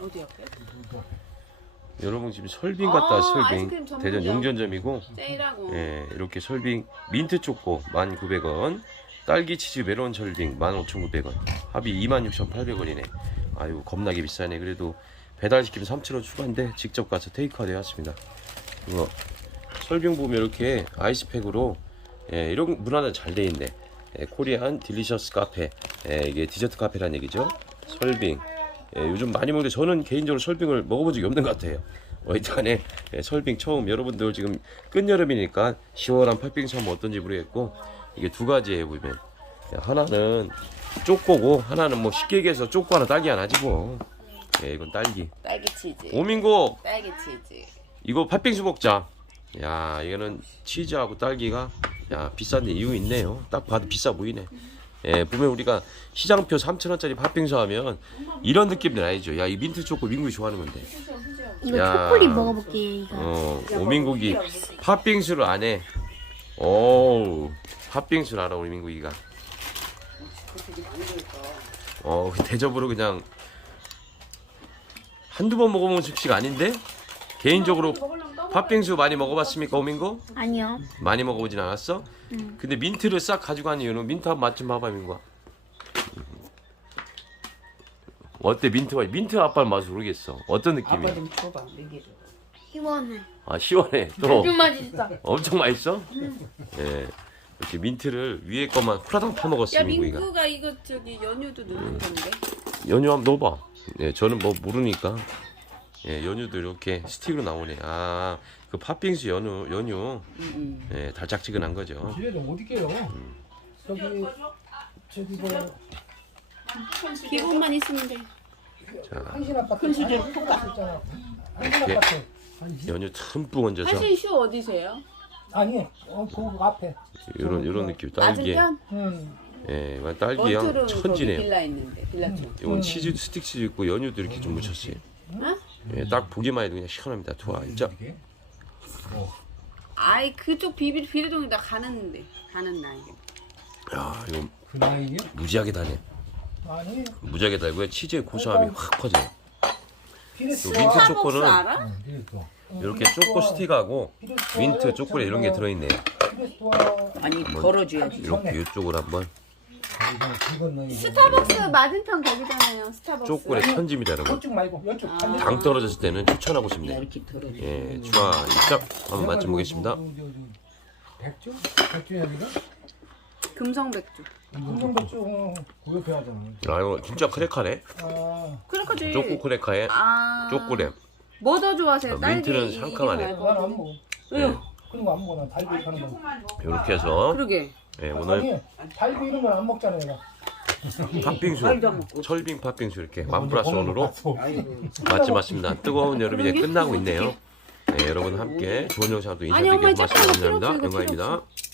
어디 옆에? 여러분 지금 설빙 같다 아, 설빙. 아이스크림 전문점. 대전 용전점이고. 예, 이렇게 설빙. 민트 초코 1,900원. 딸기 치즈 메론 설빙 15,900원. 합이 26,800원이네. 아유 겁나게 비싸네. 그래도 배달시키면 3,000원 추가인데 직접 가서 테이크아웃 해왔습니다. 이거 설빙 보면 이렇게 아이스팩으로 예, 이런 문화는 잘 돼 있네. 예, 코리안 딜리셔스 카페. 예, 이게 디저트 카페란 얘기죠? 설빙 예, 요즘 많이 먹는데 저는 개인적으로 설빙을 먹어본 적이 없는 것 같아요. 어쨌간에 예, 설빙 처음 여러분들 지금 끝여름이니까 시원한 팥빙수 하면 어떤지 모르겠고 이게 두 가지예요 보면 예, 하나는 쪼꼬고 하나는 뭐 쉽게 얘기해서 쪼꼬 하나 딸기 하나지 뭐. 예, 이건 딸기. 딸기 치즈. 오민고 딸기 치즈. 이거 팥빙수 먹자. 야 이거는 치즈하고 딸기가 야 비싼데 이유 있네요. 딱 봐도 비싸 보이네. 예 보면 우리가 시장표 3,000원짜리 팥빙수 하면 이런 느낌들 아니죠. 야 이 민트 초코 민국이 좋아하는 건데. 이거 야. 초콜릿 먹어볼게요 이거 어 오민국이 팥빙수를 안 해. 오 팥빙수를 알아 우리 민국이가. 어 대접으로 그냥 한두 번 먹어본 음식 아닌데 개인적으로 팥빙수 많이 먹어봤습니까 오민구? 아니요 많이 먹어보진 않았어? 응. 근데 민트를 싹 가지고 간 이유는 민트 한맛좀 봐봐 민구야 어때 민트가 민트 아빠는 맛을 모르겠어 어떤 아빠 느낌이야? 좀 줘봐. 얘기를. 시원해 아 시원해 또좀 맛있어 엄청 맛있어? 예 이렇게 민트를 위에 것만 후라당 파먹었어 야 민구이가 민구가 이거 저기 연유도 넣는 건데. 연유 한번 넣어봐 예 저는 뭐 모르니까 예 연유도 이렇게 스틱으로 나오네 아 그 팥빙수 연유 연유 응, 예 달짝지근한 거죠 집에도 못 있게요. 저기 저기 그 응. 기본만 있으면 돼. 자 한신 아파트 큰 수저로 한신 볶아. 아파트 있잖아. 한신 예. 아파트. 한신? 연유 듬뿍 얹어서 하신 슈 어디세요? 아니 어, 그 앞에. 이런 이런 느낌 딸기에 맞은편? 음. 예 거기 천지네요 빌라 있는데 빌라 쪽. 이건 치즈 스틱 치즈 있고 연유도 이렇게 좀 묻혔어요 어? 예 딱 보기만 해도 그냥 시원합니다. 좋아 진짜. 아이 그쪽 비비 비례동에다 가는데 가는 날. 야 이거 그 나이요? 무지하게 다네. 아니 무지하게 달고 치즈의 고소함이 확 퍼져요. 민트 스타벅스 초코는 알아? 이렇게 초코 스틱하고 민트 초콜릿 이런 게 들어있네요 아니 걸어줘야지. 이렇게 이쪽으로 한번 스타벅스 맞은편 거기잖아요. 스타벅스. 초콜릿 편집니다 여러분 이쪽 말고 이쪽. 아. 당 떨어졌을 때는 추천하고 싶네요 이렇게. 예 좋아 입장 한번 맛좀 보겠습니다 백주? 백주 여기가? 금성 백주. 금성 백주 어, 그 옆에 하잖아. 아 이거 진짜 크래카네 아, 그렇지. 초코 크래카에 아. 초콜릿 뭐 더 좋아하세요? 아, 딸기 민트는 이거 상큼하네. 말고. 난안 먹어. 왜요? 그런 거안 먹어. 난 달걀 하는 거. 이렇게 해서 그러게. 예, 오늘 아니, 달걀 이런 건 안 먹잖아 내가. 팥빙수. 딸기도 안 먹고. 철빙 팥빙수 이렇게 만 플러스 원으로. 아이고. 맛집 맞습니다. 뜨거운 여름이 이제 끝나고 있네요. 네, 여러분 함께 좋은 영상도 아니, 엄마 필요 없어, 감사합니다. 이거 필요 영광입니다